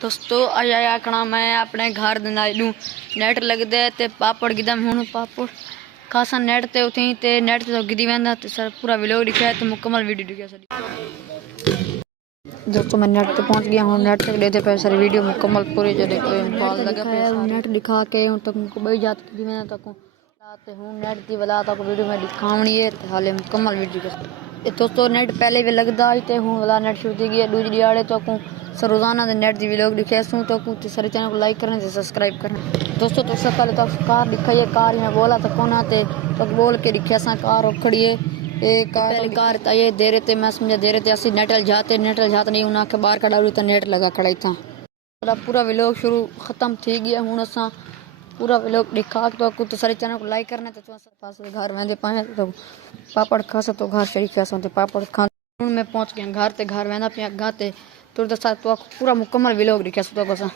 दोस्तों आया आखना मैं अपने घर दू नैट लगदे ते पापड़ गिदम हूँ पापड़ खासा नैट ते उठी ते नैट ते गिदी वेंदा ते सर पूरा व्लॉग दिखाया तो मुकम्मल वीडियो दिखाया सर। दोस्तों मैं नेट पे पहुंच गया हूँ। नेट तक देते पे सारी वीडियो मुकम्मल पूरी जो नेट दिखा के हूँ तक मुझको बड़ी जात दी मैंने तक हूँ नेट की बला तक वीडियो में दिखावनी है हाले मुकम्मल वीडियो के दोस्तों नेट पहले भी लगदा ही ते हूँ वाला नेट शुरू थी गई दूसरी दिहाड़े तो को सर रोजाना दे नेट दी व्लॉग दिखाया सूं तो को सारे चैनल को लाइक करने से सब्सक्राइब करना। दोस्तों तो सबसे पहले तो कार दिखाइए कार में बोला तो कोना ते तो बोल के दिखाया सा कार खड़ी है एक कार था ये दे रहे थे मैं समझा दे रहे थे असि नेटल जाते नहीं उन्हें के बाहर का डालू तो नेट लगा खड़ा था पूरा व्लॉग शुरू खत्म थी गया हूँ असा पूरा व्लॉग दिखा तो कुछ सारे चैनल को लाइक करना तो पास घर वेंदे पाए तो पापड़ खा तो घर चढ़ी खा तो पापड़ खा मैं पहुंच गया घर ते घर वेंदा पे गाते तो पूरा मुकम्मल व्लॉग दिखा तो